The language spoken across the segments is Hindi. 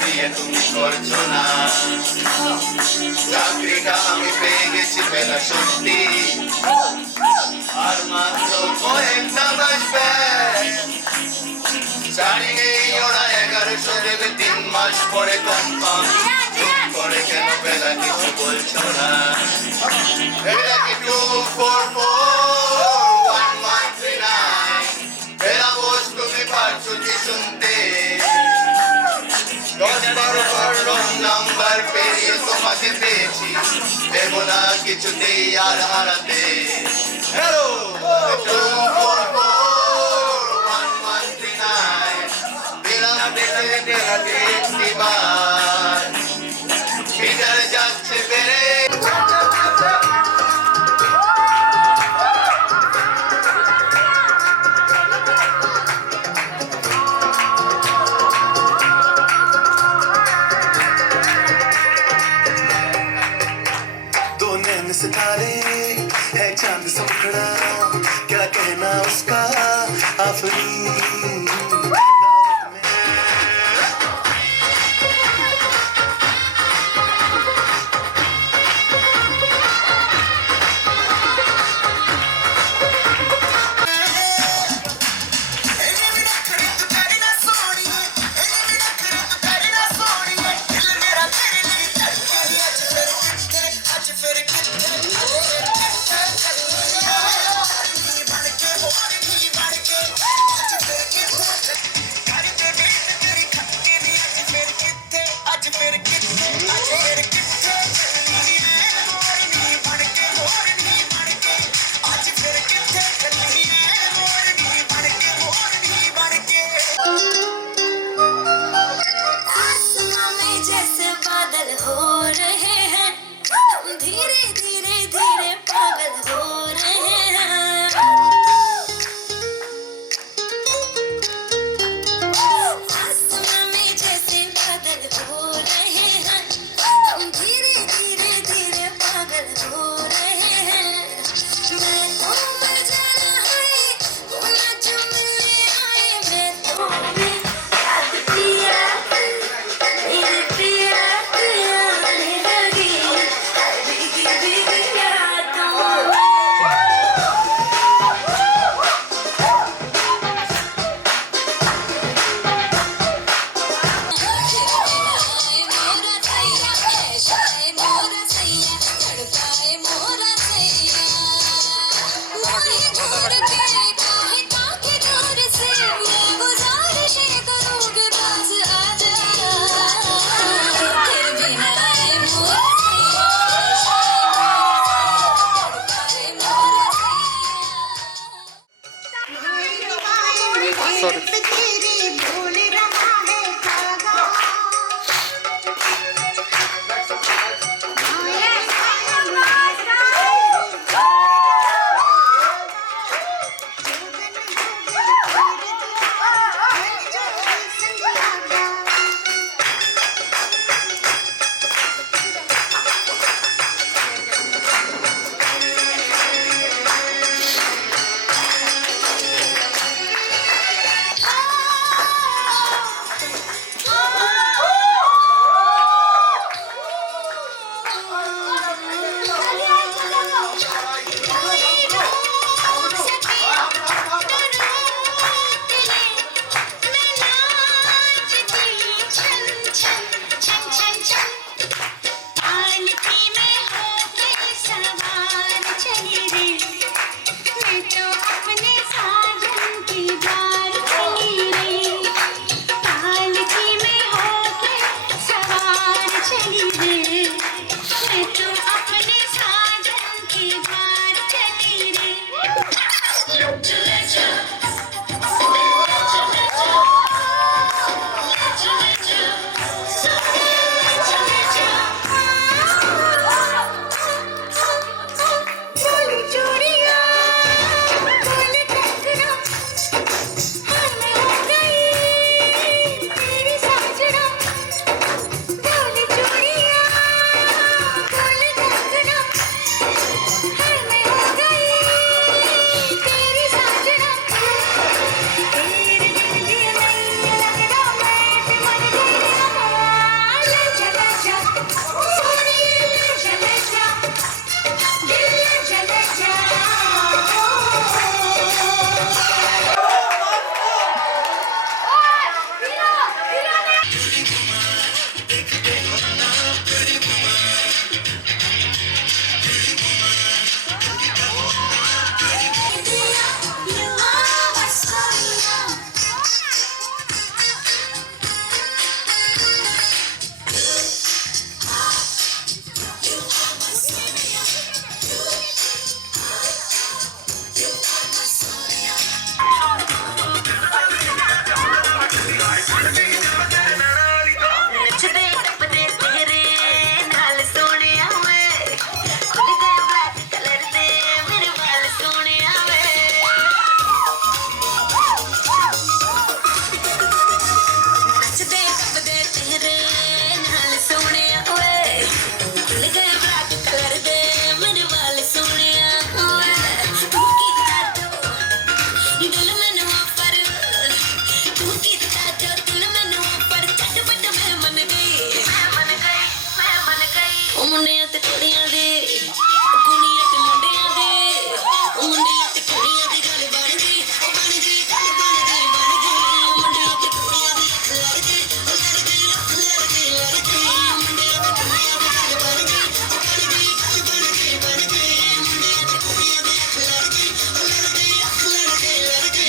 বিয়ে তুমি করছো না। চাকরিটা আমি পেয়ে গেছি বেলা সত্যি, আর মাত্র কয়েকটা মাস ব্যাক। জানি নেই ওরা 1100 দেবে 3 মাস পরে কনফার্ম। চুপ করে কেন বেলা কিছু বলছো না? এটা কি 2441139? বেলা বোস তুমি পারছো কি শুনতে? 10-12 রং নাম্বার পেরিয়ে তোমাকে পেয়েছি, দেবো না কিছুতেই আর হারাতে। হ্যালো 2441139, বেলা বেলা বেলা দেখতে বার মিটার যাচ্ছে বেড়ে। सितारे है चांद सा मुखड़ा, क्या कहना उसका आफरी। ਤੇ ਕੁੜੀਆਂ ਦੇ ਕੁੜੀਆਂ ਤੇ ਮੁੰਡਿਆਂ ਦੇ ਮੁੰਡਿਆਂ ਤੇ ਕੁੜੀਆਂ ਦੀ ਗੱਲ ਬਣ ਗਈ ਉਹ ਬਣ ਗਈ ਗੱਲ ਬਣ ਗਈ ਮੁੰਡਿਆਂ ਤੇ ਕੁੜੀਆਂ ਦੀ ਅੱਖ ਲੜ ਗਈ ਉਹ ਲੜ ਗਈ ਅੱਖ ਲੜ ਗਈ ਮੁੰਡਿਆਂ ਤੇ ਕੁੜੀਆਂ ਦੀ ਗੱਲ ਬਣ ਗਈ ਉਹ ਬਣ ਗਈ ਗੱਲ ਬਣ ਗਈ ਮੁੰਡਿਆਂ ਤੇ ਕੁੜੀਆਂ ਦੀ ਅੱਖ ਲੜ ਗਈ ਉਹ ਲੜ ਗਈ ਅੱਖ ਲੜ ਗਈ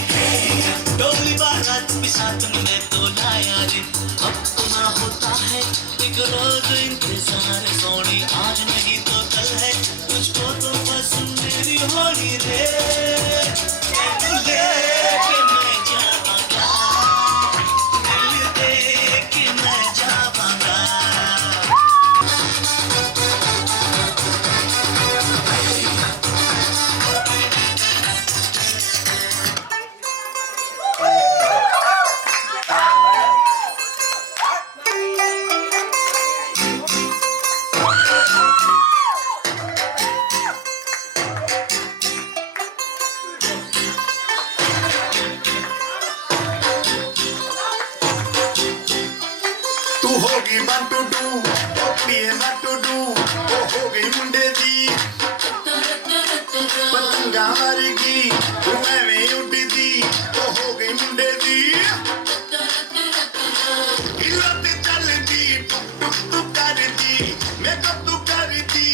डोली बारात भी साथ में तो लाया रे अपना होता है एक रोज इंतजार सोनी आज नहीं तो कल है तुझको तो बस मेरी होली रे लेके मैं जाऊंगा दिल दे के मैं जाऊंगा तू होगी 1 to 2 पीए 1 to 2 ओ हो गई मुंडे दी पतंगा मारेगी तू एवें उड़ी दी ओ हो गई मुंडे दी हिलती चलती टुक टुक टुक करती मेकअप तू करती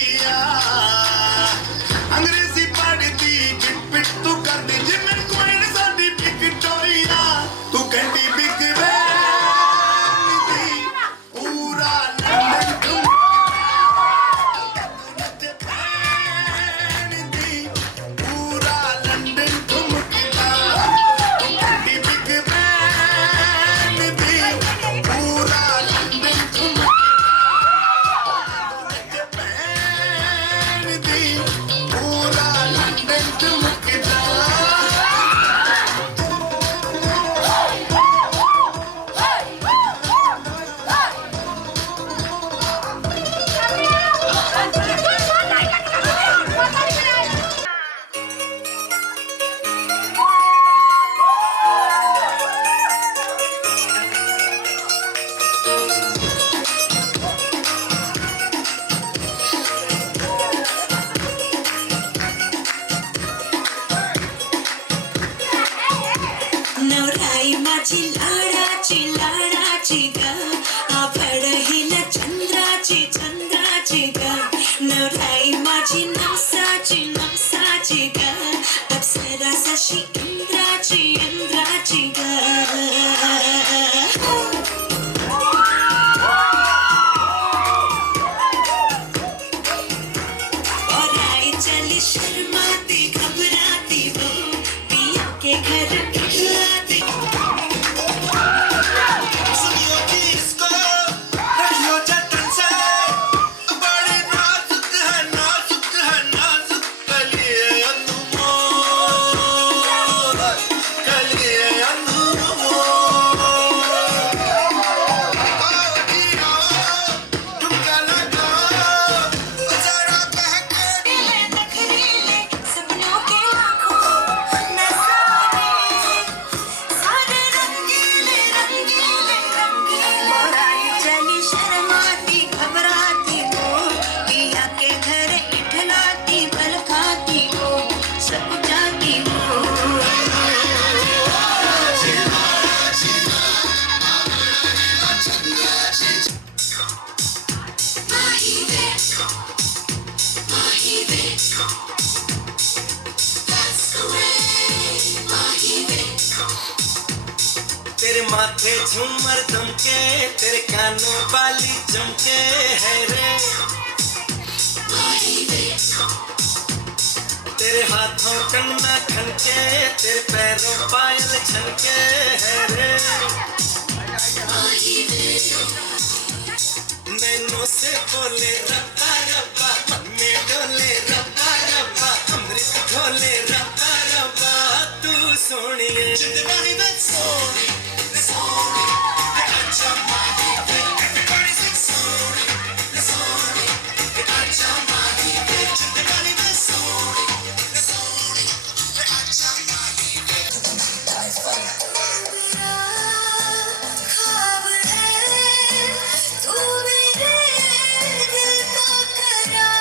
अंग्रेजी पढ़ती किट पिट तू करती जिमें कोई साडी विक्टोरिया तू कहती बिग माझी लाडाची ग आभड हिला चंद्राची ग नवराई माझी नवसाची ग अप्सरासाशी इंद्राची ग और आई चली शर्माती घबराती वो पिया के घर खिलाती माथे झूमर दमके तेरे कानों वाली चमके है रे तेरे हाथों कंगना खनके तेरे पैरों पायल छनके है रे नैनों से बोले रब्बा रब्बा में डोले रब्बा रब्बा अमृत घोले रब्बा रब्बा तू सोनिए जिंदगानी में सोनी सोनी अच्छा मानी everybody sing सोनी सोनी अच्छा मानी जिंदगानी में सोनी सोनी अच्छा मानी ख्वाब है तू मेरे दिल का करार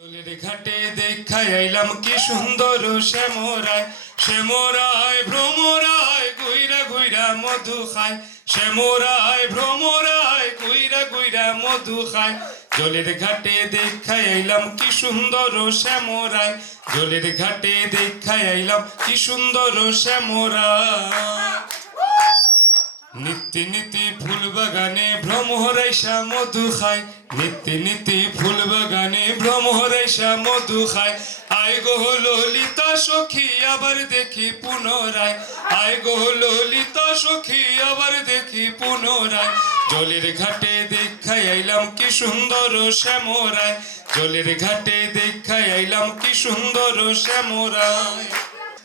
জলের ঘাটে দেখাই আইলাম কি সুন্দর শ্যামরায় শ্যামরায় ভ্রমরায় গুইরা গুইরা মধু খায় শ্যামরায় ভ্রমরায় গুইরা গুইরা মধু খায় জলের ঘাটে দেখাই আইলাম কি সুন্দর শ্যামরায় জলের ঘাটে দেখাই আইলাম কি সুন্দর শ্যামরায় নিত্যি নিত্যি ফুল বাগানে ভ্রমরাইসা মধু খায় নিত্যি নিত্যি ফুল বাগানে ভ্রমরাইসা মধু খায় আয় গো ললিতা সখী আবার দেখি পুনরায় আয় গো ললিতা সখী আবার দেখি পুনরায় জলের ঘাটে দেখাই আইলাম কি সুন্দর শ্যামরায় জলের ঘাটে দেখাই আইলাম কি সুন্দর শ্যামরায়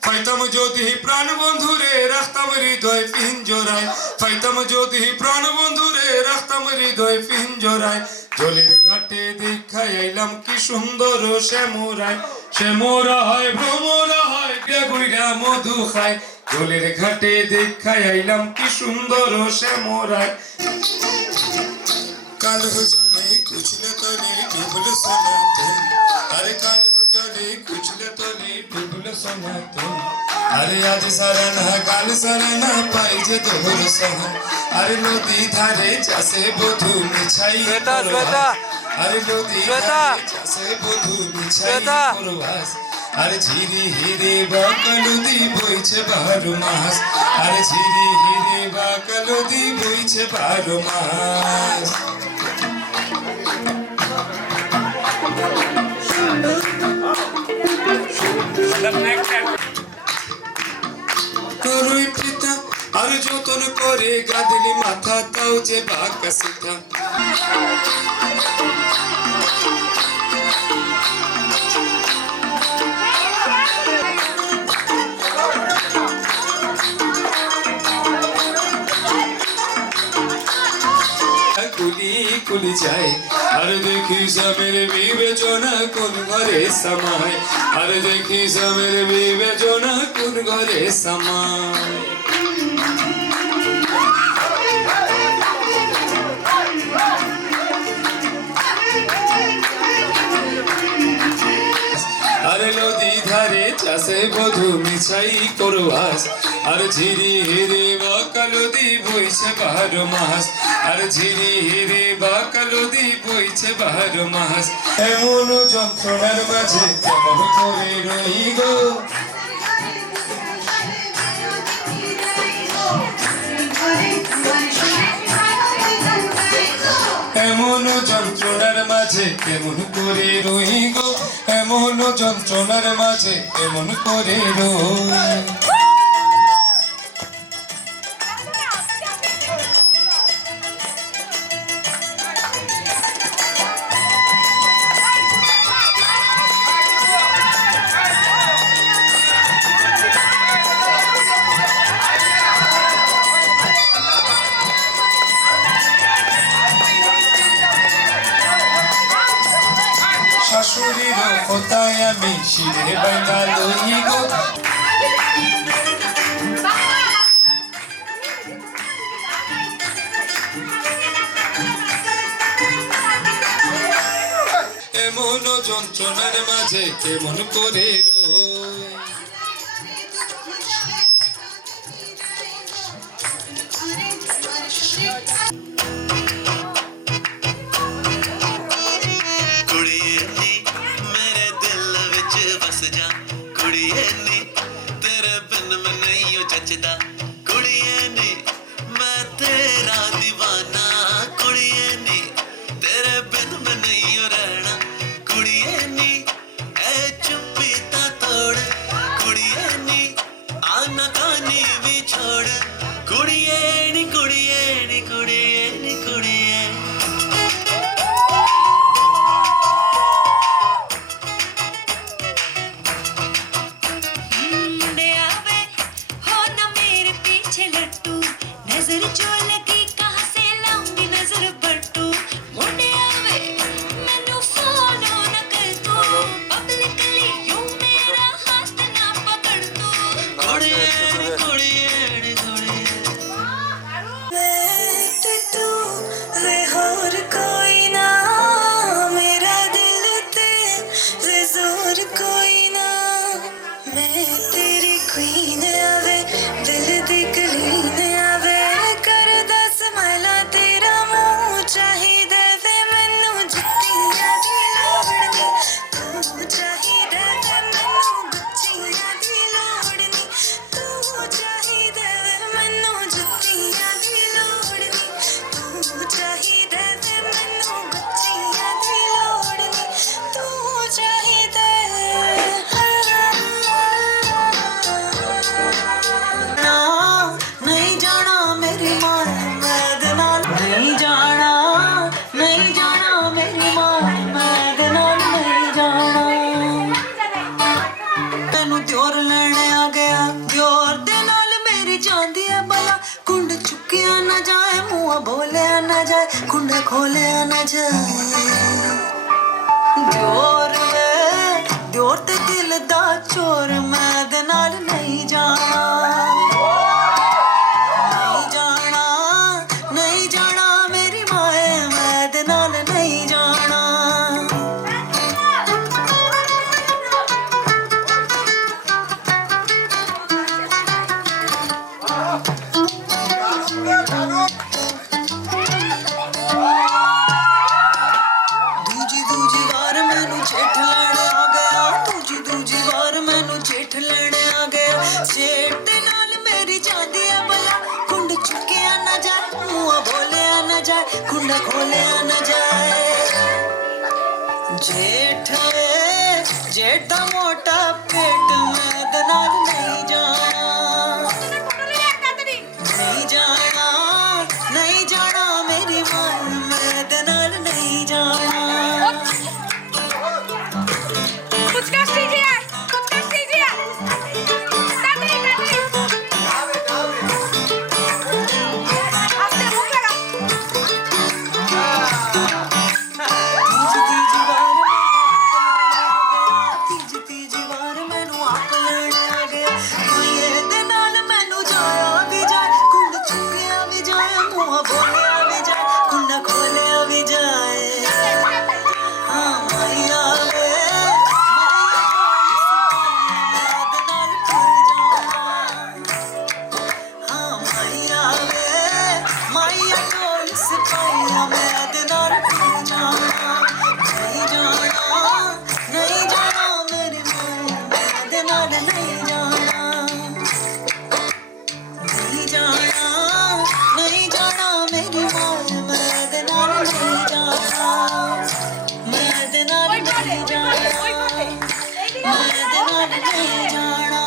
পাইতাম যদি প্রাণ বন্ধুরে রাখতাম হৃদয় পিঞ্জরায় পাইতাম যদি প্রাণ বন্ধুরে রাখতাম হৃদয় পিঞ্জরায় জলের ঘাটে দেখাই আইলাম কি সুন্দর শ্যামরায় শ্যামরায় ভ্রমরায় গুইরা মধু খায় জলের ঘাটে দেখাই আইলাম কি সুন্দর শ্যামরায় কাল জলে কুচলে তলে ডুবল সনাতন আরে কাল জলে কুচলে তলে ডুবল সনাতন আরে আজ সারানা কাল সারানা পাই যে তোর সহন আরে নদী ধারে চাষে বধু মিছাই আরে নদী ধারে চাষে বধু মিছাই করবাস আরে ঝিরি হিরে বাকলুদি বইছে 12 মাস আরে ঝিরি হিরে বাকলুদি বইছে 12 মাস তোরই পিতা আর যতন করে গাদলি মাথা তাও যে বাঁকা সিধা কুলি কুলি যায় আর দেখি সমের বিবেচনা কোন ঘরে সমায় আর দেখি সমের বিবেচনা কোন ঘরে সমায় আর নদী ধারে চাষে বধু মিছাই করবাস আর ঝিরি হিরে বাকলদি বইছে 12 মাস আর ঝিরি হিরে বাকলদি বইছে 12 মাস এমন যন্ত্রণার মাঝে কেমন করে রই গো এমন যন্ত্রণার মাঝে কেমন করে রই গো এমন যন্ত্রণার মাঝে কেমন করে রই শাশুড়ির কথায় আমি শিরে বাইনা লই গো এমন যন্ত্রণার মাঝে কেমন করে রই कुड़िए नी तेरे बिन मैं नहीं हो कुंडा खोले न जाए दियोर ते दिल दा चोर मैं दे नाल नहीं जाना नहीं जाना मेरी माए मैं दे नाल नहीं जाना दूजी बार मैनू जेठ लेने आ गया दूजी बार मैनू जेठ लेने आ गया जेठ दे नाल मेरी जांदी है भला कुंड चुकिया ना जाए मुंह बोलिया ना जाए कुंडा खोलिया ना जाए जेठ दा मोटा पेट मैं दे नाल नहीं जाना नहीं जाना मेरी मां मैं दे नाल नहीं जाना तीजी बार मैनू आप लेने आ गया माये दे नाल मैनू जाया भी जाए कुंड चुकिया भी जाए मुंह बोलिया भी जाए कुंडा खोलिया भी जाए हाँ माया वे माया टोल सिपाहिया मैं दे नाल नहीं जाना नहीं जाना नहीं जाना मेरी मां मैं दे नाल नहीं जाना नहीं जाना नहीं जाना मेरी मां मैं दे नाल नहीं जाना मैं दे नाल नहीं जाना मैं दे नाल नहीं जाना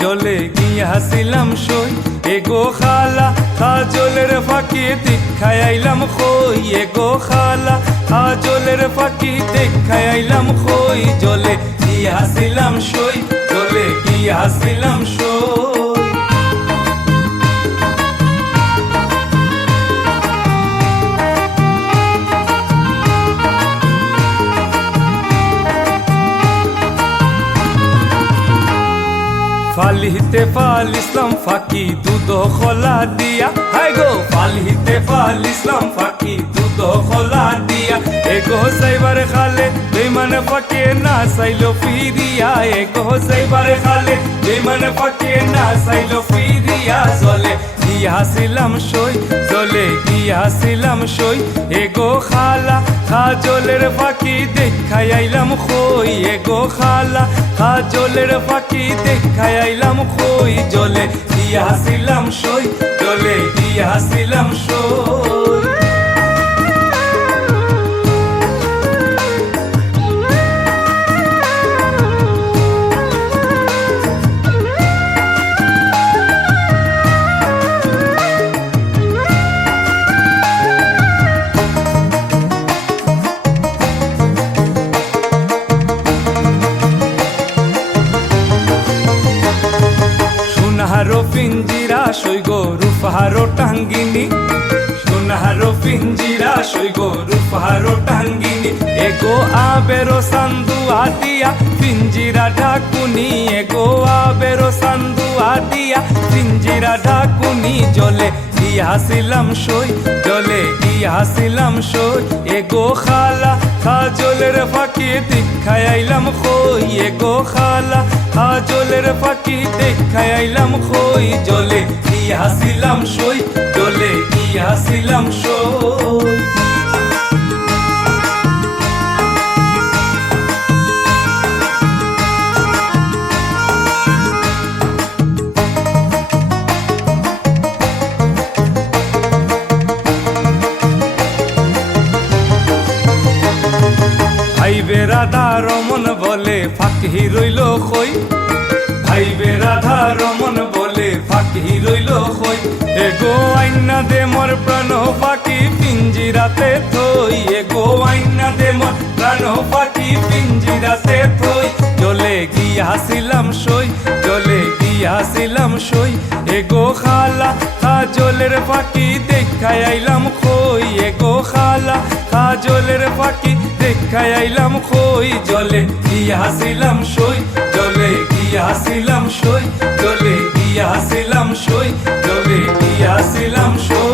জলে গিয়াছিলাম সই এগো খালা কাজলের ফাঁকি দেখাই আইলাম খই এগো খালা কাজলের ফাঁকি দেখাই আইলাম খই জলে গিয়াছিলাম সই জলে গিয়াছিলাম সই ফালিতে ফাল ইসলাম ফাঁকি দুধ খোলা দিয়া হাই গো ফালিতে ফাল ইসলাম ফাঁকি দুধ খোলা দিয়া এগো সাইবার খালে বেমান ফাঁকে না সাইলো ফিরিয়া এগো সাইবার খালে বেমান ফাঁকে না সাইলো ফিরিয়া জলে গিয়াছিলাম সই জলে গিয়াছিলাম সই এগো খালা কাজলের ফাঁকি দেখাই আইলাম খই এগো খালা কাজলের ফাঁকি দেখাই আইলাম খই জলে গিয়াছিলাম সই জলে গিয়াছিলাম সই সোনাহারো পিঞ্জিরা সই গো রূপাহারো টাঙ্গিনী সোনাহারো পিঞ্জিরা সই গো রূপাহারো টাঙ্গিনী এগো আবেরো সান্দু আদিয়া পিঞ্জিরা ঢাকুনি এগো আবেরো সান্দু আদিয়া পিঞ্জিরা ঢাকুনি জলে গিয়াছিলাম সই জলে গিয়াছিলাম সই এগো খালা কাজলের ফাঁকি দেখাই আইলাম খই এগো খালা কাজলের ফাঁকি দেখাই আইলাম খই জলে গিয়াছিলাম সই জলে গিয়াছিলাম সই রমন বলে ফাঁকি রইল কই, ভাইবে রাধা রমন বলে ফাঁকি রইল কই। এগো আইনা দে মোর প্রাণ পাখি পিঞ্জিরাতে থই, এগো আইনা দে মোর প্রাণ পাখি পিঞ্জিরাতে থই। জলে গিয়াছিলাম সই, জলে গিয়াছিলাম সই, এগো খালা কাজলের পাখি দেখাই আইলাম কই, এগো খালা কাজলের পাখি দেখাই আইলাম কই। জলে গিয়াছিলাম সই, জলে গিয়াছিলাম সই, জলে গিয়াছিলাম সই, জলে গিয়াছিলাম সই।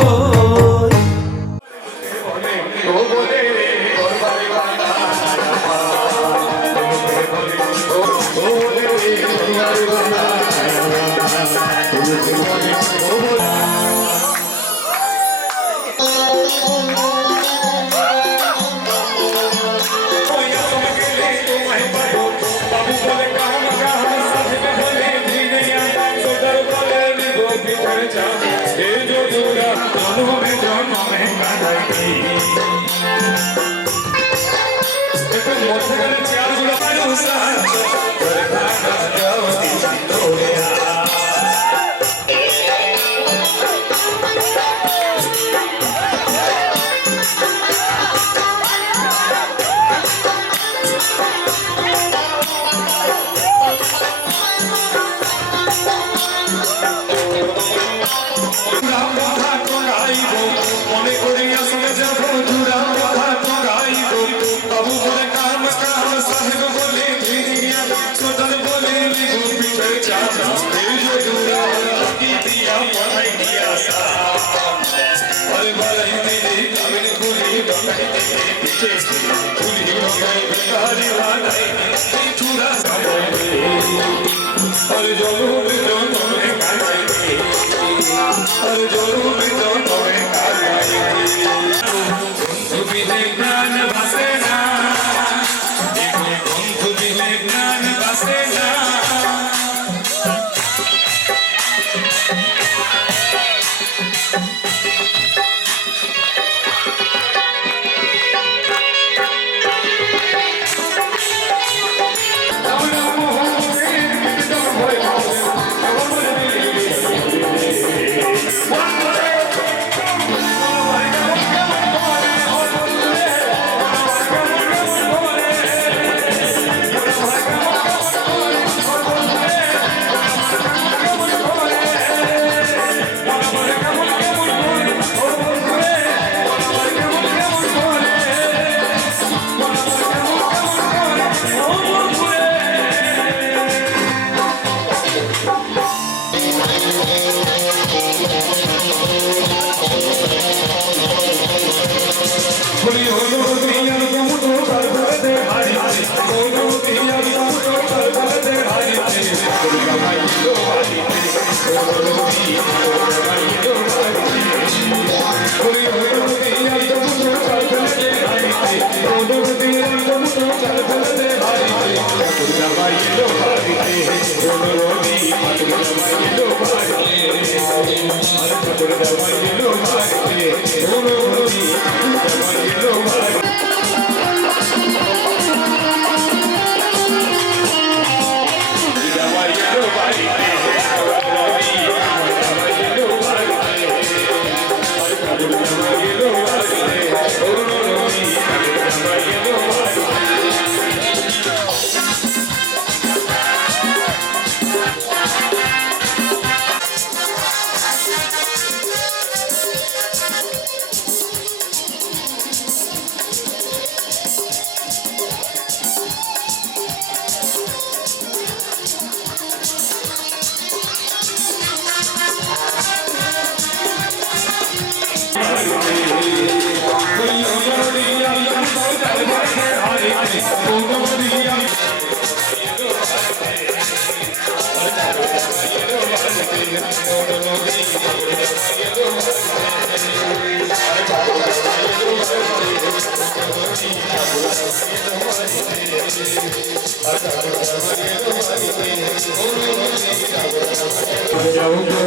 जाओ गो,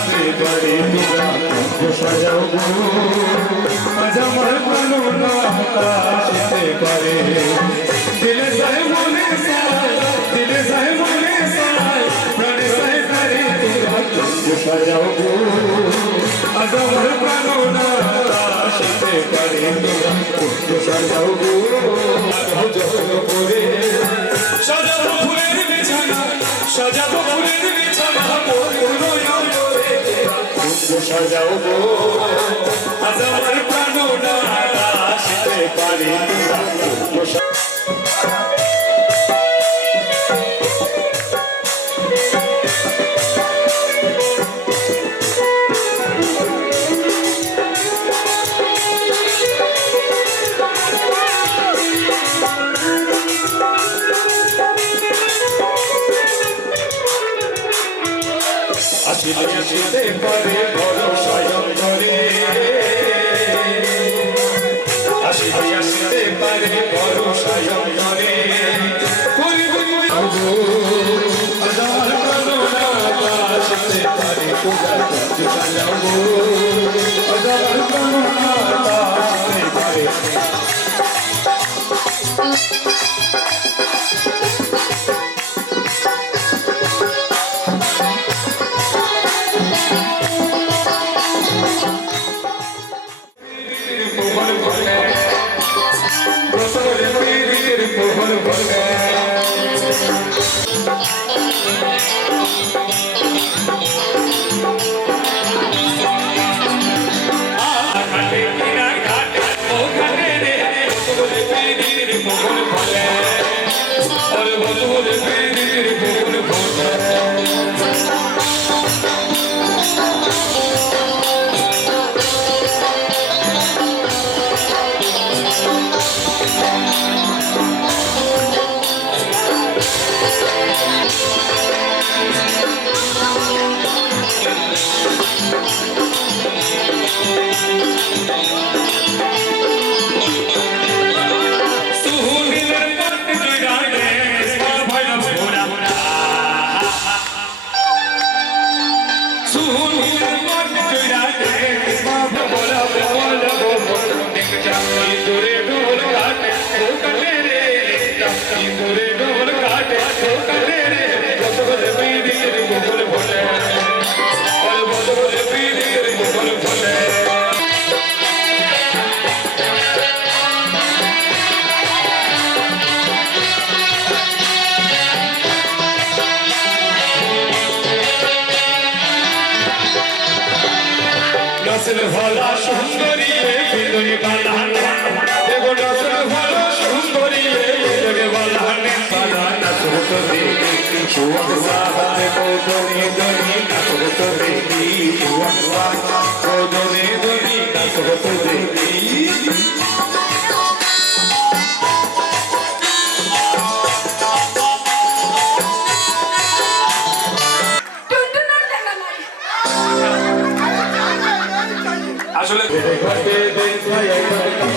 আসতে পারে তোরা সাজাও গো আজ আমার ভালো না আসতে পারে দিলে যায় মনে চায় দিলে যায় মনে চায় প্রাণে চায় পারে তোরা সাজাও গো আজ আমার ভালো না আসতে পারে তোরা সাজাও গো জল করে সাজাবো ফুলের বিছানা সাজাবো ফুলের বিছানা সাজাও গো আজ আমার প্রাণ না আসতে পারে আসিলে আসিতে পারে বড় স্বয়ং করে আসিলে আসিতে পারে বড় স্বয়ং করে আসিতে পারে পূজা যাও গো আসিতে পারে ভোলা সুন্দরী বিদুরি বালানে দেখো নাচন ভোলা সুন্দরী বিদুরি বালানে বালানা সুতরি সুবসা কোদনি দনি নাচতরি সুবসা কোদনি দনি নাচতরি আসলে ঘটে দেখায়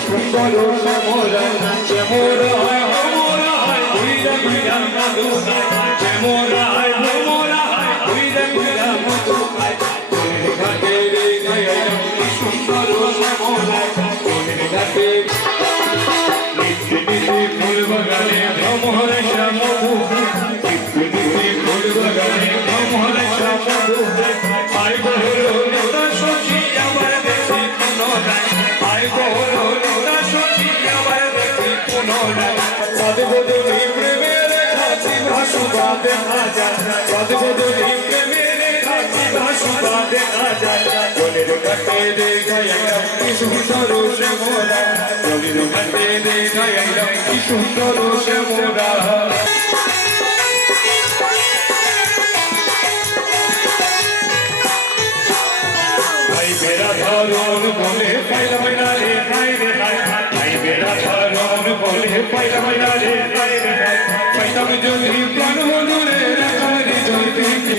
সুন্দর সমরা যেমরা হয় মোরা হয় উইরা উইরা মধুনা যেমরা হয় মোরা হয় উইরা উইরা মধুনা ঘটে দেখায় সুন্দর সমরা ঘটে নিত্যি নিত্যি ফুল বাগানে ভ্রমরে শ্যামধু নিত্যি নিত্যি ফুল বাগানে ভ্রমরে শ্যামধু আই বহরো নেতা সখী আমার সদবদলি প্রেমের খাঁচি ভাসুবা দেখা যায় সদবদলি প্রেমের খাঁচি ভাসুবা দেখা যায় জলের ঘাটে দেখায় কি সুন্দর শ্যামরা জলের ঘাটে দেখায় কি সুন্দর শ্যামরা ভাই বেড়া ধরন বলে পাইলা মাইনা রে ভাই রে ভাই বেড়া ধরন বলে পাইলা মাইনা রে ভাই রে পাইতাম যদি প্রাণ মধুরে রাখারি জয়তে কি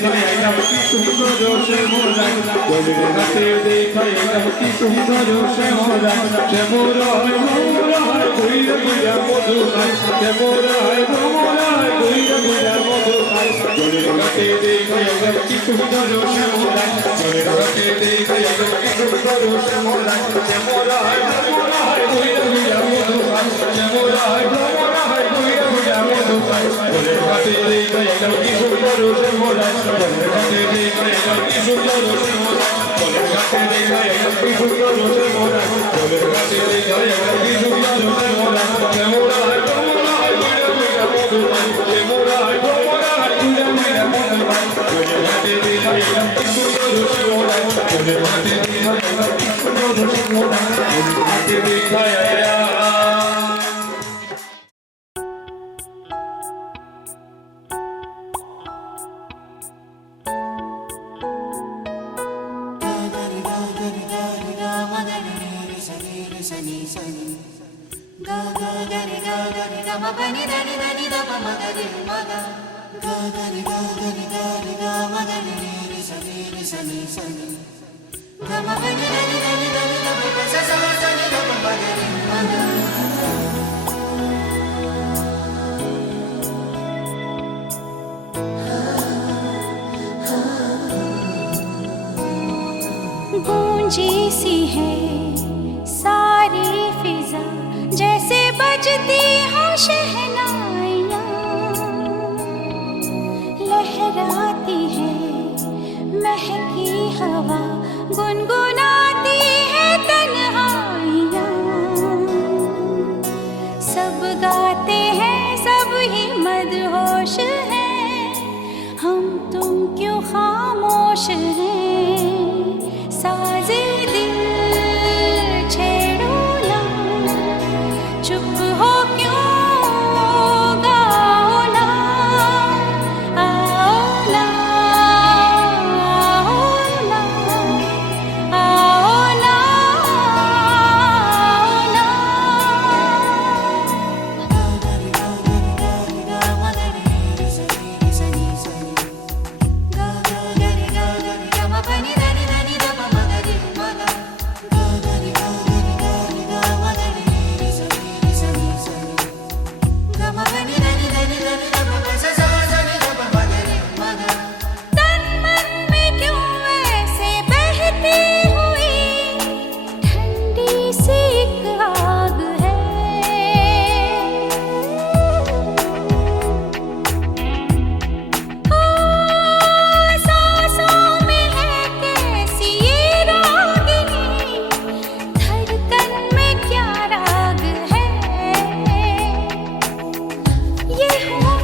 সুন্দর শ্যামরায় জলের ঘাটে দেখাই গেল কি সুন্দর শ্যামরায় শ্যামরা হয় ভ্রমরা হয় ঘুইরা ঘুইরা মধু খায় শ্যামরা হয় ভ্রমরা হয় ঘুইরা ঘুইরা মধু খায় জলের ঘাটে দেখাই গেল কি সুন্দর শ্যামরায় জলের ঘাটে দেখাই গেল কি সুন্দর শ্যামরায় শ্যামরা হয় ভ্রমরা হয় ঘুইরা ঘুইরা মধু খায় শ্যামরা হয় ভ্রমরা হয় ঘুইরা ঘুইরা মধু খায় জলের ঘাটে দেখাই গেল কি সুন্দর শ্যামরায় জলের ঘাটে দেখাই গেল কি সুন্দর শ্যামরায় জলের ঘাটে দেখাই গেল কি সুন্দর শ্যামরায় জলের ঘাটে দেখাই গেল কি সুন্দর শ্যামরায় শ্যামরা হয় ভ্রমরা হয় ঘুইরা ঘুইরা মধু খায় শ্যামরা হয় ভ্রমরা হয় ঘুইরা ঘুইরা মধু খায় জলের ঘাটে দেখাই গেল কি সুন্দর শ্যামরায় জলের ঘাটে দেখাই গেল কি সুন্দর শ্যামরায় জলের ঘাটে দেখাই गूंजी सी है सारी फिजा जैसे बजती हो शहनाइयाँ लहराती है महकी हवा गुनगुनाती है तन्हाइयाँ सब गाते हैं सब ही मदहोश हैं हम तुम क्यों खामोश हैं साज़े दिल छेड़ो ना चुप हो क्यों गाओ ना आओ ना आओ ना आओ ना तन मन में क्यों ऐसे बहती हुई ठंडी सी एक आग है सांसों में है कैसी ये रागिनी धड़कन में क्या राग है ये हुआ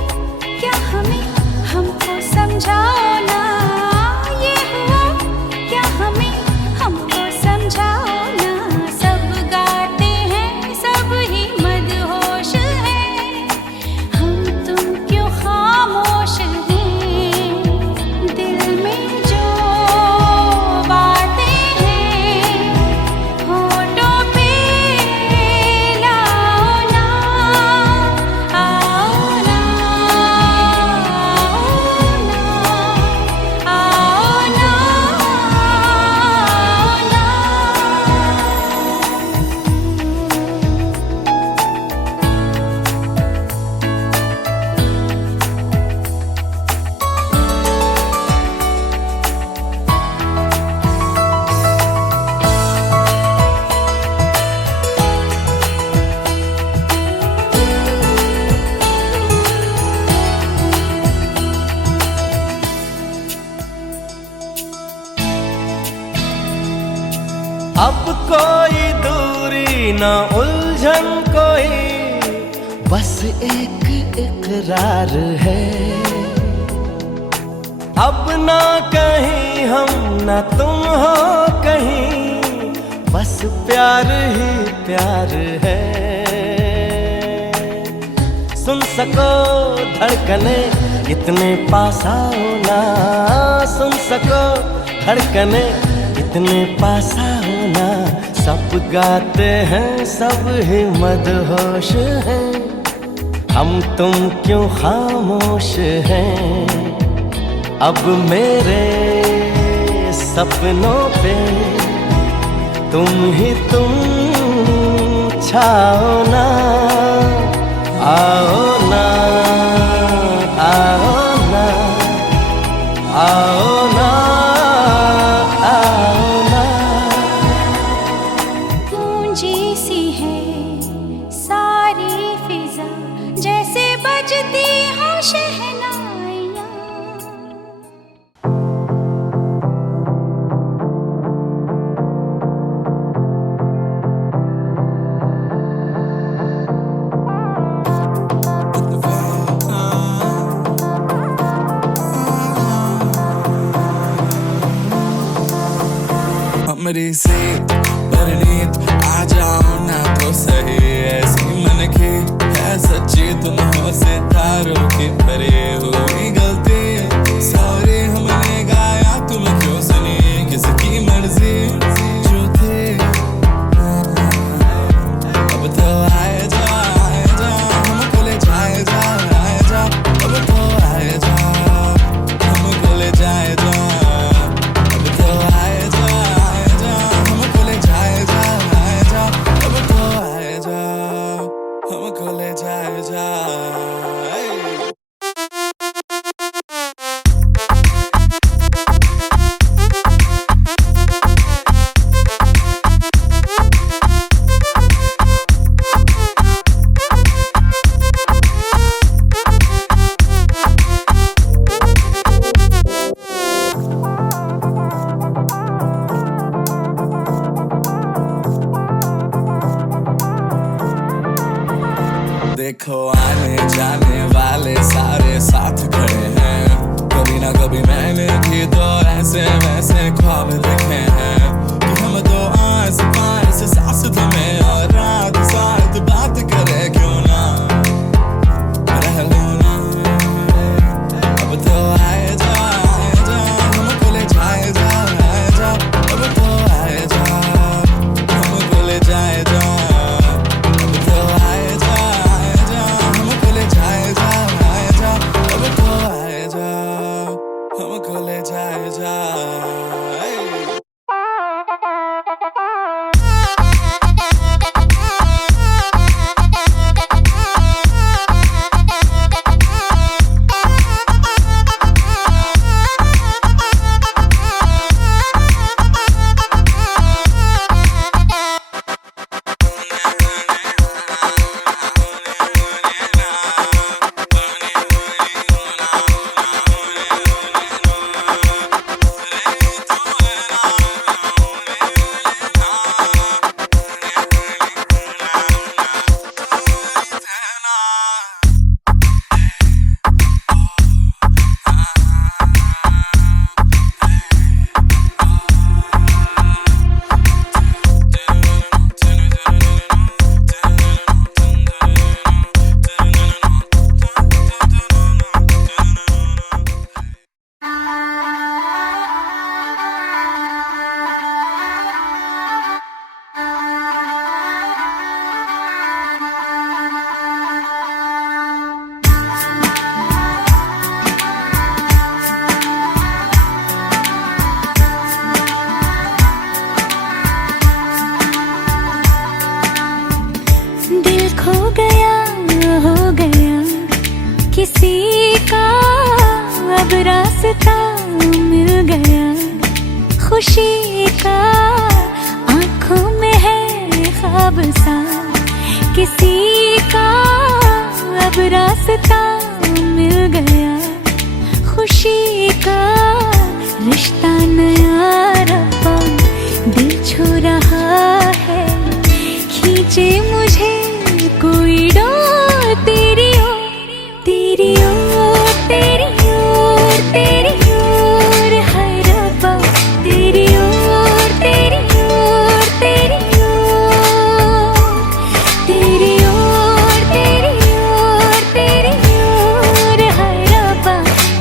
क्या हमें हमको समझाओ ना ये हुआ क्या हमें हमको समझाओ ना सब गाते हैं सब ही मदहोश हैं हम तुम क्यों खामोश हैं दिल में जो बातें हैं होठों पे लाओ ना आओ ना आओ ना अब कोई दूरी ना उलझन कोई बस एक इकरार है अब ना कहीं हम ना तुम हो कहीं बस प्यार ही प्यार है सुन सको धड़कने इतने पास आओ ना सुन सको धड़कने इतने पास आओ ना सब गाते हैं सब ही मदहोश हैं हम तुम क्यों खामोश हैं अब मेरे सपनों पे तुम ही तुम छाओ ना, आओ ना, आओ ना, आओ ना, आओ ना। गूंजी सी है सारी फिजा, जैसे बजती हो शहनाइयाँ। मेरी से परनीत आ जाओ ना तो सही, ऐसी मन की है सच्ची तुम हो सितारों की परे हुई गलती, सॉरी हमने गाया तुम क्यों सुनी, किसकी मर्जी जो थे। अब तो आए जा हमको ले जाए जा, आए जा अब तो आए जा हमको ले जाए जा, अब तो आए जा हमको ले जाए जा, आए जा अब तो आए जा हमको ले जाए जा। देखो आने जाने वाले सारे साथ खड़े हैं, कभी ना कभी मैंने भी तो ऐसे वैसे ख्वाब देखे हैं कि हम तो आस पास सास में और रात साथ बात करे क्यों ना रह लो ना। अब तो आए जा हमको ले जाए जा, आए जा अब तो आए जा हमको ले जाए जा, अब तो आए जा हमको ले जाए जा, आए जा अब तो आए जा हमको ले जाए जा। दिल खो गया हो गया किसी का, अब रास्ता मिल गया खुशी का, आँखों में है ख्वाब सा किसी का, अब रास्ता मिल गया खुशी का, रिश्ता नया रब्बा दिल छू रहा है, खींचे मुझे कोई डोर तेरी ओर, तेरी ओर, तेरी ओर, तेरी ओर, हाय रब्बा तेरी ओर, तेरी ओर, तेरी ओर, तेरी ओर, तेरी ओर, तेरी ओर, हाय रब्बा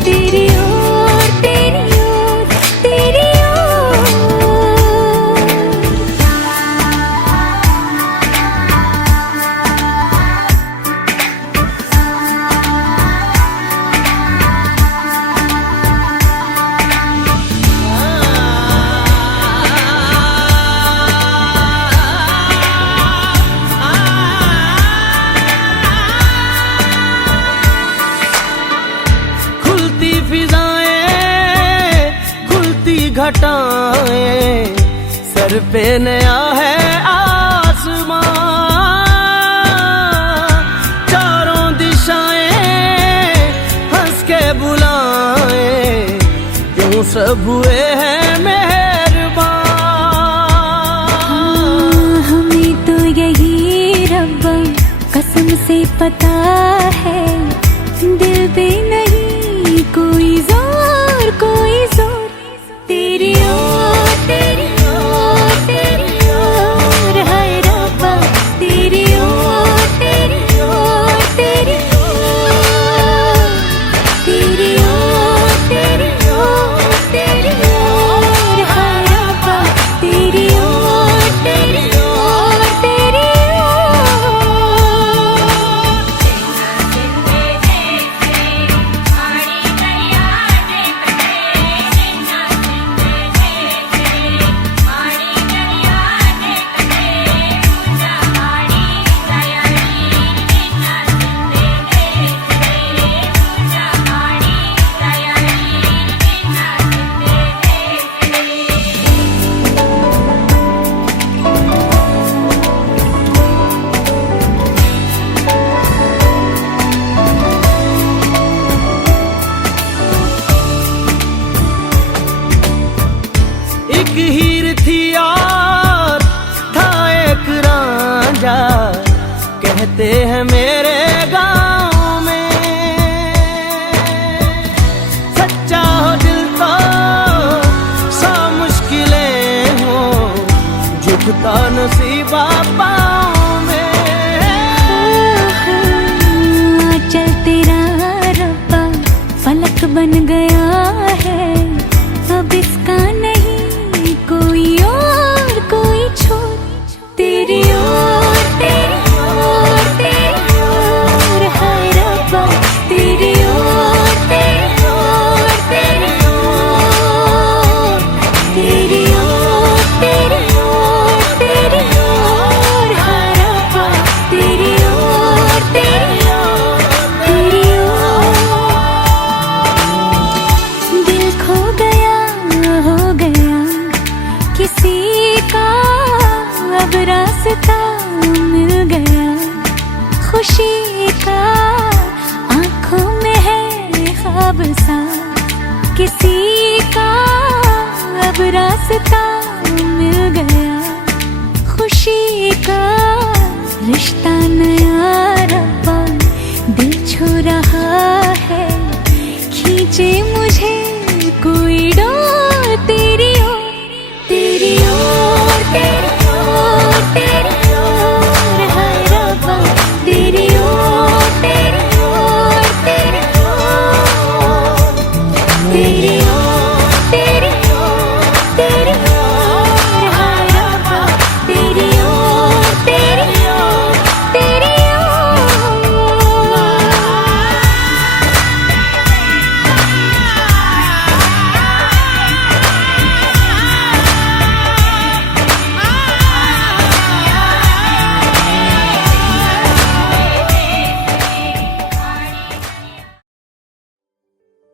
तेरी ओर, तेरी ओर, तेरी पे नया है आसमां, चारों दिशाएं हंस के बुलाएं, यूं सब हुए हैं मेहरबान। हमें तो यही रब्बा कसम से पता है, दिल पे नहीं कोई जोर, कोई जोर। तेरी ओर, तेरी ओर, तेरी ओर, हाय रब्बा तेरी ओर, तेरी ओर, तेरी ओर, तेरी ओर, तेरी ओर, तेरी ओर, हाय रब्बा तेरी ओर, तेरी ओर, तेरी एक हीर थी और था एक रांझा, कहते हैं मेरे गांव में। सच्चा हो दिल तो सा मुश्किलें हो, झुकता नसीबा पाँव में। चल तेरा रब्बा फलक बन गया है, अब इसका नहीं कोई और, कोई छोर। तेरी ओर, तेरी ओर, तेरी ओर, हाय रब्बा तेरी ओर, तेरी ओर, तेरी ओर, तेरी ओर, तेरी ओर, तेरी ओर, हाय रब्बा तेरी ओर, तेरी ओर, तेरी ओर। दिल खो गया, हो गया किसी का, अब रास्ता मिल गया खुशी का। आंखों में है ख्वाब सा किसी का, अब रास्ता मिल गया खुशी का। रिश्ता नया रब्बा दिल छू रहा है, खींचे मुझे कोई डोर। तेरी ओर, तेरी ओर, तेरी ओर, तेरी ओर, हाय रब्बा तेरी ओर, तेरी ओर, तेरी ओर, तेरी ओर, तेरी ओर, तेरी ओर, हाय रब्बा तेरी ओर, तेरी ओर, तेरी ओर।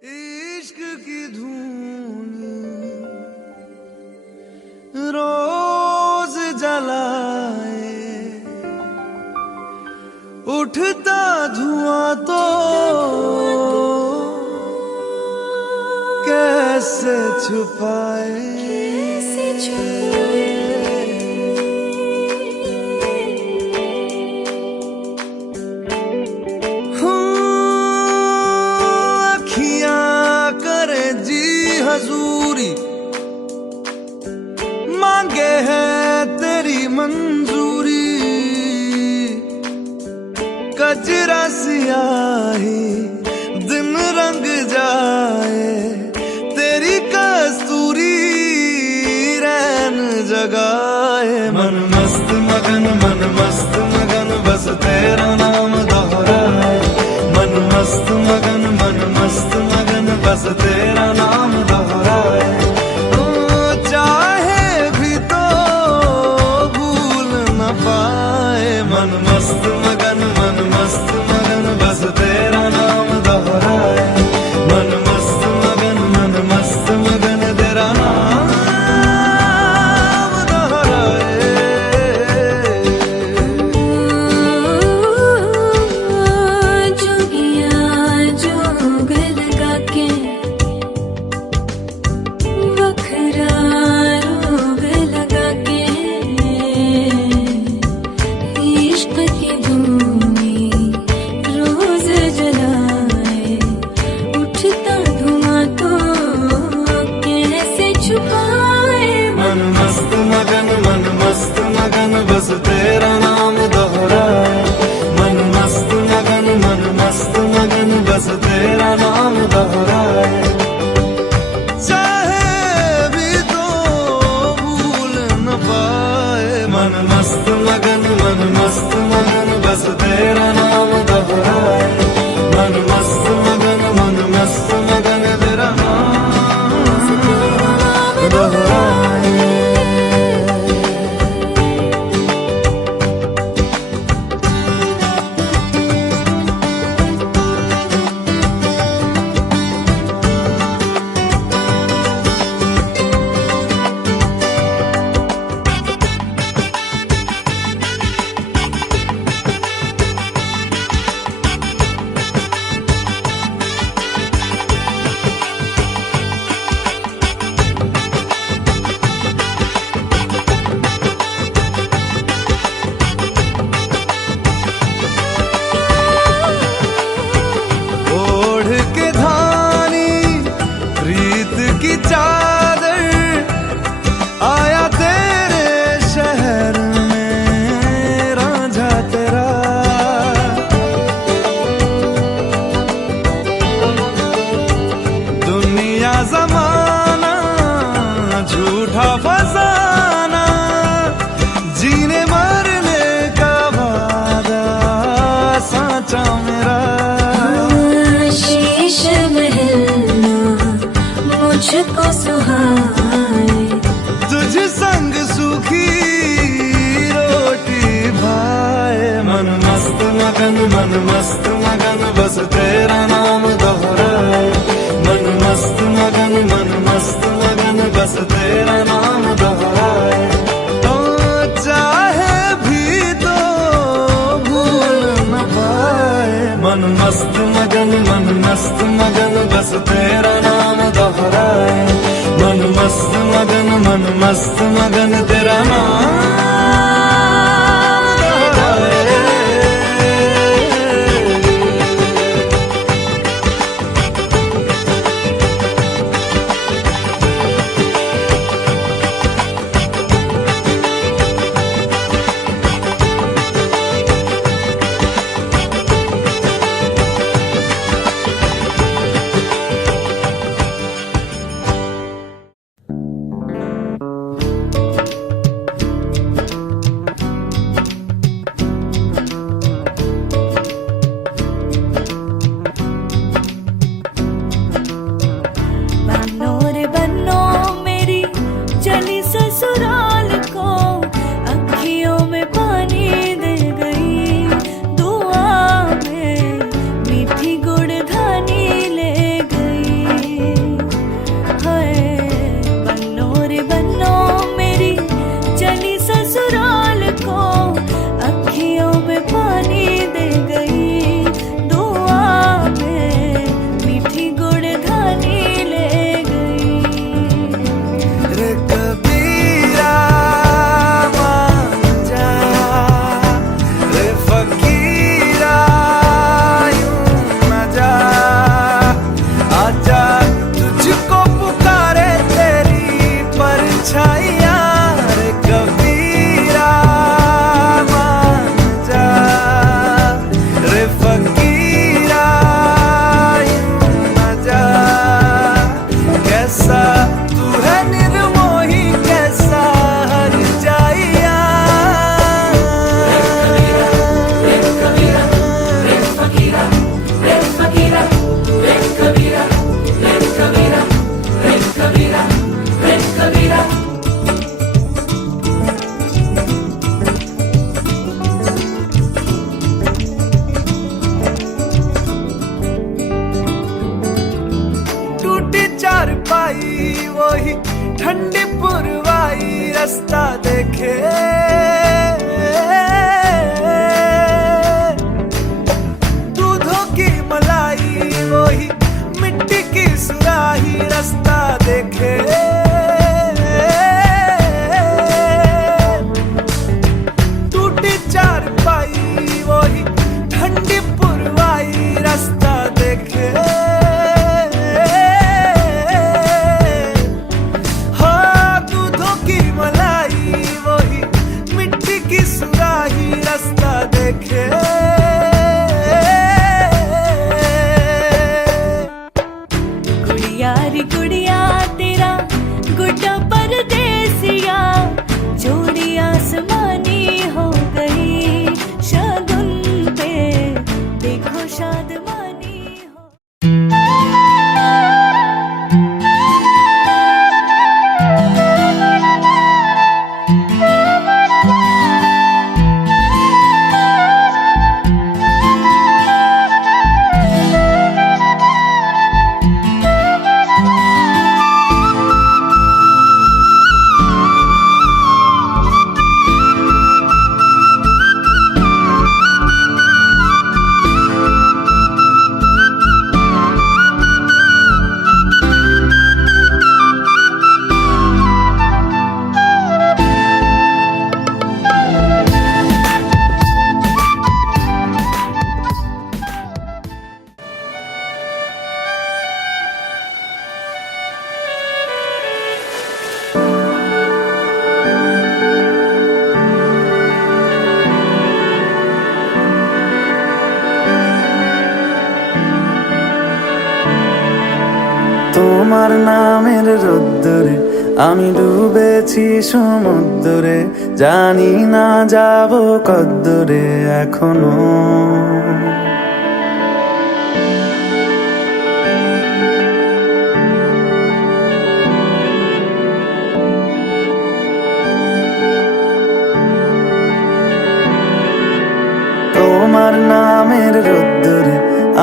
इश्क की धून रोज जलाए, उठता धुआं तो कैसे छुपाए। अखियां करे जी हजूरी, मांगे है तेरी मंजूरी। कजरा सियाही दिन रंग जाए, तेरी कस्तूरी रैन जगाए। मन मस्त मगन, मन मस्त मगन, बस तेरा नाम दोहराए। मन मस्त मगन, मन मस्त मगन, बस तेरा नाम दोहराए। चाहे भी तो भूल न पाए। मन मस्त मगन, मन मस्त मगन, बस तेरा नाम दोहराए। मन मस्त मगन, मन मस्त मगन, तेरा नाम दोहराए। संग सूखी रोटी भाए। मन मस्त मगन बस तेरा नाम दोहराए। मन मस्त मगन बस तेरा नाम दोहराए। तो चाहे भी तो भूल न पाए। मन मस्त मगन बस तेरा नाम दोहराए। मन मस्त मगन तेरा नाम दोहराए। बनो मेरी चली ससुराल को, अखियों में पानी दे गई। दुआ में मीठी गुड़धानी ले गई। हाय बनो रे बनो मेरी चली ससुराल को, अखियों में पानी दे गई। दुआ में मीठी गुड़धानी ले गई। रे कबीरा मान जा, रे फकीरा यूं न जा। आजा तुझको पुकारे तेरी परछाइयाँ। रे कबीरा मान जा, रे फकीरा यूं न जा। कैसा तू है निर्मोही, कैसा हर जाइया। टूटी चारपाई वही ठंडी पुरवाई, रास्ता देखे दूधों की मलाई वही मिट्टी की सुराही, रास्ता देखे टूटी चारपाई वही ठंडी पुरवाई, रास्ता देखे। हाँ दूधों की मलाई वही मिट्टी की सुराही, रास्ता देखे। गुड़िया रे गुड़िया तेरा गुड्डा परदेसिया, जोड़ी आसमानी हो गई। शगुन पे देखो शादमानी हो। তোমার নামের রোদ্দুরে আমি ডুবেছি সমুদ্রে, জানি না যাব কদ্দুরে এখনো। প্রাণের রোদ্দুরে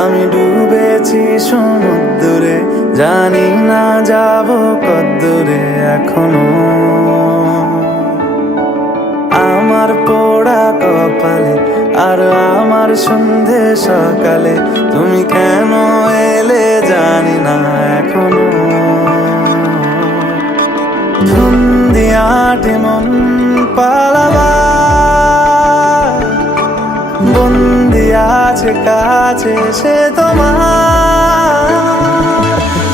আমি ডুবেছি সমুদ্রে, জানি না যাব কদ্দূরে এখনো। আমার পোড়া কপালে আর আমার সন্ধে সকালে তুমি কেন এলে জানি না এখনো। ধুন্দিয়াটে মন পালাবার বন্দি আছে কাছে সে তোমার।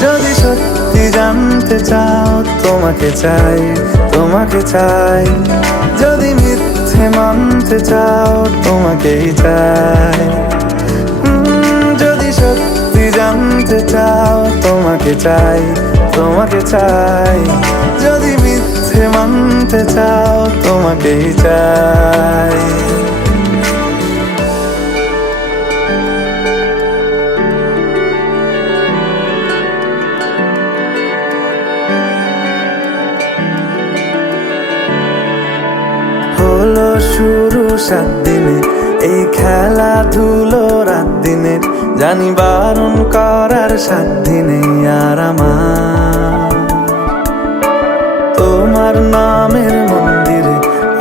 যদি সত্যি জানতে চাও তোমাকে চাই, তোমাকে চাই। যদি মিথ্যে মানতে চাও তোমাকেই চাই। যদি সত্যি জানতে চাও তোমাকে চাই, তোমাকে চাই। যদি মিথ্যে মানতে চাও তোমাকেই চাই। হলো শুরু 7 দিনে এই খেলাধুলো রাত দিনে, জানি বারণ করার সাধ্য নেই আর আমার। তোমার নামের মন্দিরে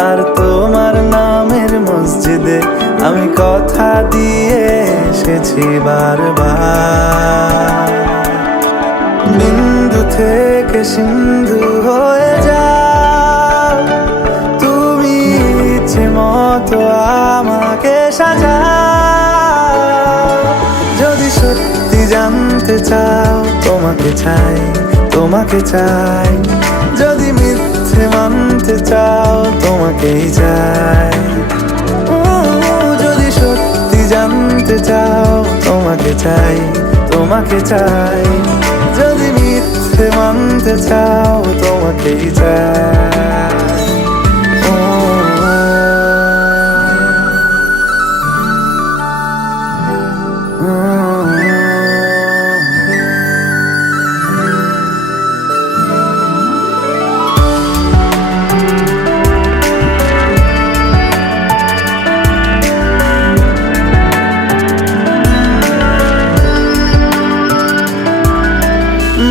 আর তোমার নামের মসজিদে আমি কথা দিয়ে এসেছি বারবার। বিন্দু থেকে সিন্ধু হয়ে যাও তুমি, ইচ্ছে মতো আমাকে সাজাও। যদি সত্যি জানতে চাও তোমাকে চাই, তোমাকে চাই। যদি মিথ্যে মানতে চাও তোমাকেই চাই। যদি সত্যি জানতে চাও তোমাকে চাই, তোমাকে চাই। যদি মিথ্যে মানতে চাও তোমাকেই চাই।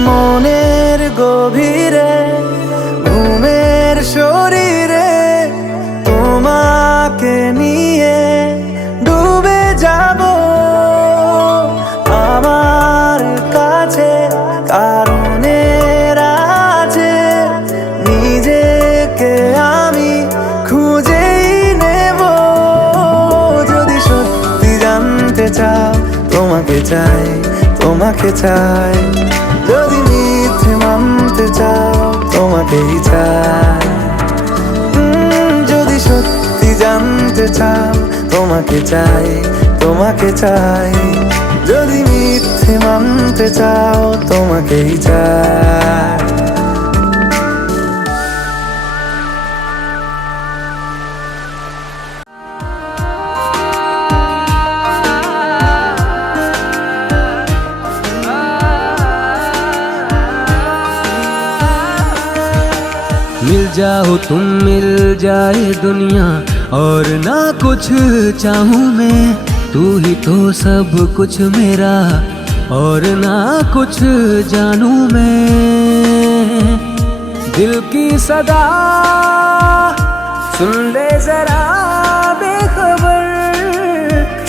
মনের গভীরে ঘুমের শরীরে তোমাকে নিয়ে ডুবে যাব। আমার কাছে কারণের আছে, নিজেকে আমি খুঁজেই নেব। যদি সত্যি জানতে চাও তোমাকে চাই, তোমাকে চাই। যদি মিথ্যে মানতে চাও তোমাকেই চাই। যদি সত্যি জানতে চাও তোমাকে চাই, তোমাকে চাই। যদি মিথ্যে মানতে চাও তোমাকেই চাই। मिल जाओ तुम, मिल जाए दुनिया और ना कुछ चाहूँ मैं। तू ही तो सब कुछ मेरा और ना कुछ जानूँ मैं। दिल की सदा सुन ले जरा बेखबर,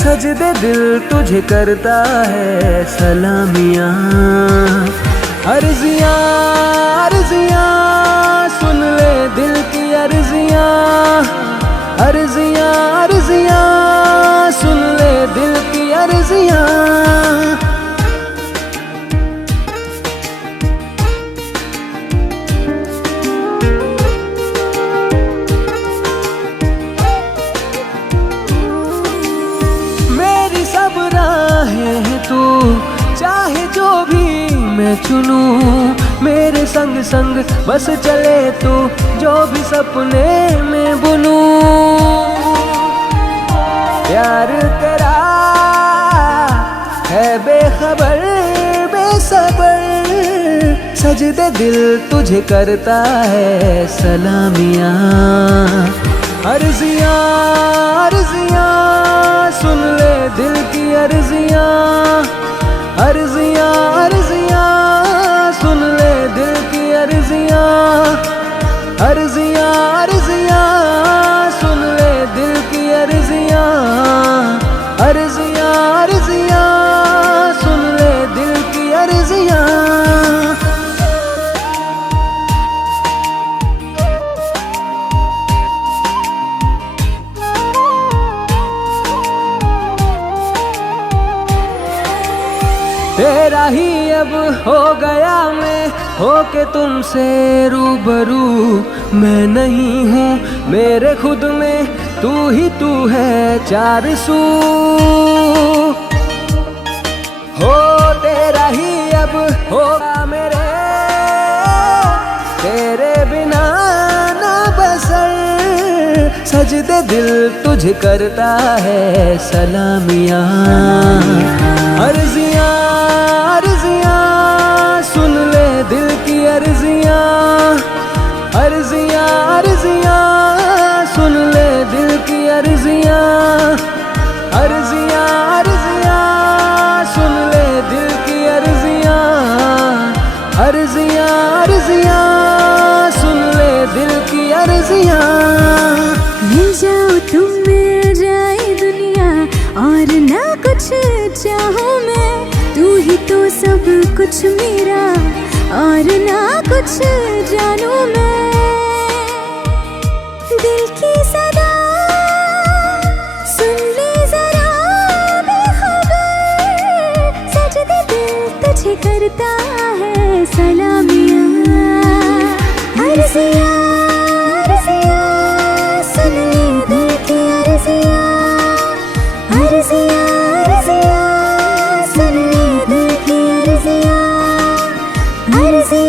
सजदे दिल तुझे करता है सलामियाँ। अर्जियाँ अर्जियाँ सुन ले दिल की अर्जियाँ, अर्जियाँ अर्जियाँ सुन ले दिल की अर्जियाँ। मेरी सब राहें हैं तू, चाहे जो भी मैं चुनूं। मेरे संग संग बस चले तू, जो भी सपने में बुनूं। प्यार तेरा है बेखबर बेसबर, सजदे दिल तुझे करता है सलामियाँ। अर्जियाँ अर्जियाँ सुन ले दिल की तेरा ही अब हो गया मैं, होके तुमसे रूबरू। मैं नहीं हूँ मेरे खुद में, तू ही तू है चार सू। हो तेरा ही अब होगा मेरे, तेरे बिना ना बसर। सजदे दिल तुझे करता है सलामियाँ। अर्जियाँ अर्जियाँ सुन ले दिल की अर्जियाँ। अर्जियाँ अर्जियाँ सुन ले दिल की अर्जियाँ। अर्जियाँ अर्जियाँ सुन ले दिल की अर्जियाँ। अर्जियाँ अर्जियाँ सुन ले दिल की अर्जियाँ। मिल जाओ तुम मिल जाए दुनिया, और ना कुछ चाहूँ मैं। तू ही तो सब कुछ मेरा, और ना कुछ जानूँ मैं। दिल की सदा सुन ले जरा बेखबर। सजदे दिल तुझे करता है सलामियाँ। अर्जियाँ अर्जियाँ सुन ले दिल की अर्जियाँ। अर्जियाँ अर्जियाँ सुन ले दिल की अर्जियाँ। अर्जियाँ